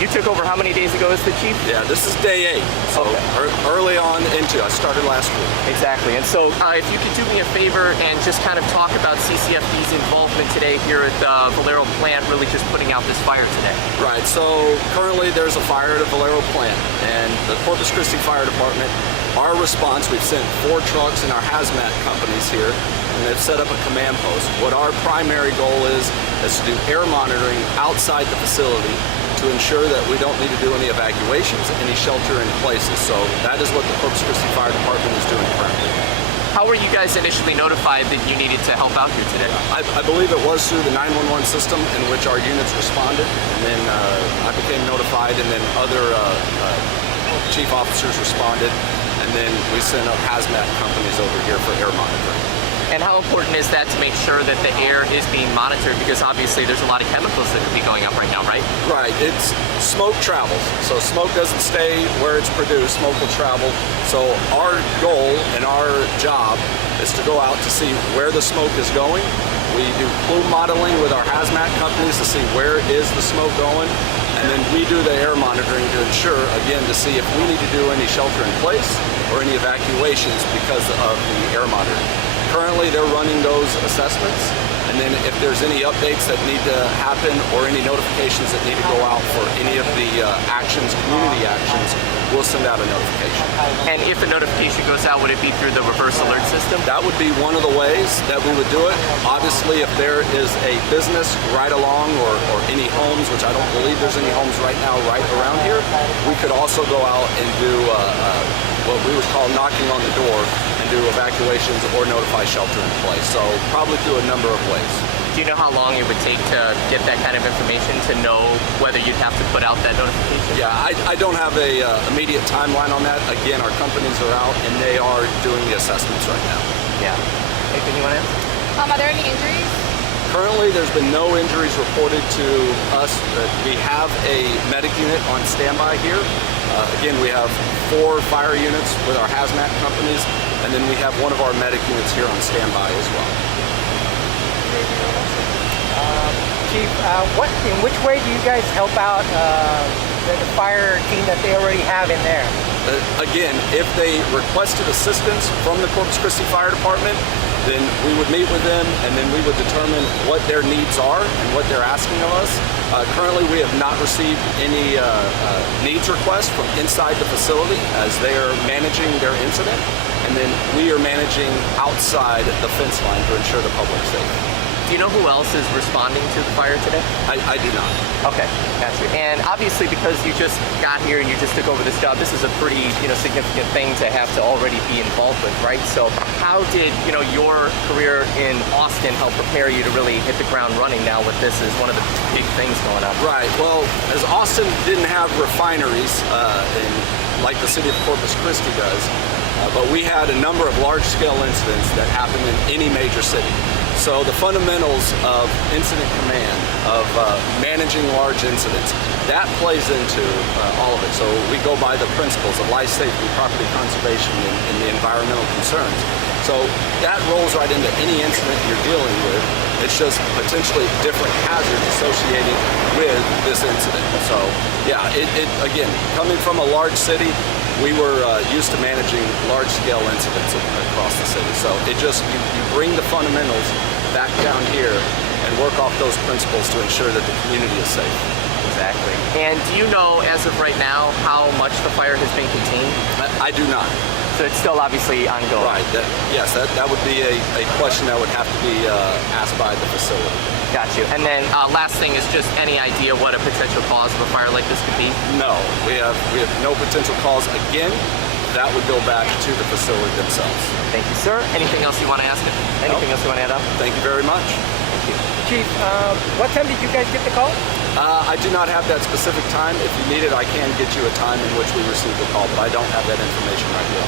You took over how many days ago as the chief? Yeah, this is day 8, so early on into I started last week. Exactly, and so if you could do me a favor and just kind of talk about CCFD's involvement today here at the Valero plant, really just putting out this fire today. Right, so currently there's a fire at a Valero plant, and the Corpus Christi Fire Department, our response, we've sent 4 trucks and our hazmat companies here, and they've set up a command post. What our primary goal is to do air monitoring outside the facility to ensure that we don't need to do any evacuations, any shelter in places. So that is what the Corpus Christi Fire Department is doing currently. How were you guys initially notified that you needed to help out here today? I believe it was through the 911 system in which our units responded, and then I became notified, and then other chief officers responded, and then we sent up hazmat companies over here for air monitoring. And how important is that to make sure that the air is being monitored? Because obviously there's a lot of chemicals that could be going up right now, right? Right. It's smoke travels. So smoke doesn't stay where it's produced. Smoke will travel. So our goal and our job is to go out to see where the smoke is going. We do plume modeling with our hazmat companies to see where is the smoke going. And then we do the air monitoring to ensure, again, to see if we need to do any shelter in place or any evacuations because of the air monitoring. Currently, they're running those assessments, and then if there's any updates that need to happen or any notifications that need to go out for any of the actions, community actions, we'll send out a notification. And if a notification goes out, would it be through the reverse alert system? That would be one of the ways that we would do it. Obviously, if there is a business right along or any homes, which I don't believe there's any homes right now right around here, we could also go out and do what we would call knocking on the door and do evacuations or notify shelter in place. So probably through a number of ways. Do you know how long it would take to get that kind of information to know whether you'd have to put out that notification? Yeah, I don't have a immediate timeline on that. Again, our companies are out and they are doing the assessments right now. Yeah. Anything you want to add? Are there any injuries? Currently, there's been no injuries reported to us. We have a medic unit on standby here. Again, we have 4 fire units with our hazmat companies, and then we have one of our medic units here on standby as well. Chief, in which way do you guys help out the fire team that they already have in there? Again, if they requested assistance from the Corpus Christi Fire Department, then we would meet with them and then we would determine what their needs are and what they're asking of us. Currently, we have not received any needs requests from inside the facility as they are managing their incident, and then we are managing outside the fence line to ensure the public safety. Do you know who else is responding to the fire today? I do not. Okay, gotcha. And obviously, because you just got here and you just took over this job, this is a pretty, significant thing to have to already be involved with, right? So, how did, your career in Austin help prepare you to really hit the ground running now with this as one of the big things going on? Right. Well, as Austin didn't have refineries like the city of Corpus Christi does, but we had a number of large-scale incidents that happened in any major city. So the fundamentals of incident command, of managing large incidents, that plays into all of it. So we go by the principles of life safety, property conservation, and the environmental concerns. So that rolls right into any incident you're dealing with. It's just potentially different hazards associated with this incident. So yeah, again, coming from a large city, we were used to managing large-scale incidents across the city. So it just, you bring the fundamentals back down here and work off those principles to ensure that the community is safe. Exactly. And do you know, as of right now, how much the fire has been contained? I do not. So it's still obviously ongoing? Right. Yes, that would be a question that would have to be asked by the facility. Got you. And then last thing is just any idea what a potential cause of a fire like this could be? No, we have no potential cause. Again, that would go back to the facility themselves. Thank you, sir. Anything else you want to ask? Anything else you want to add up? Thank you very much. Thank you. Chief, what time did you guys get the call? I do not have that specific time. If you need it, I can get you a time in which we received the call, but I don't have that information right here.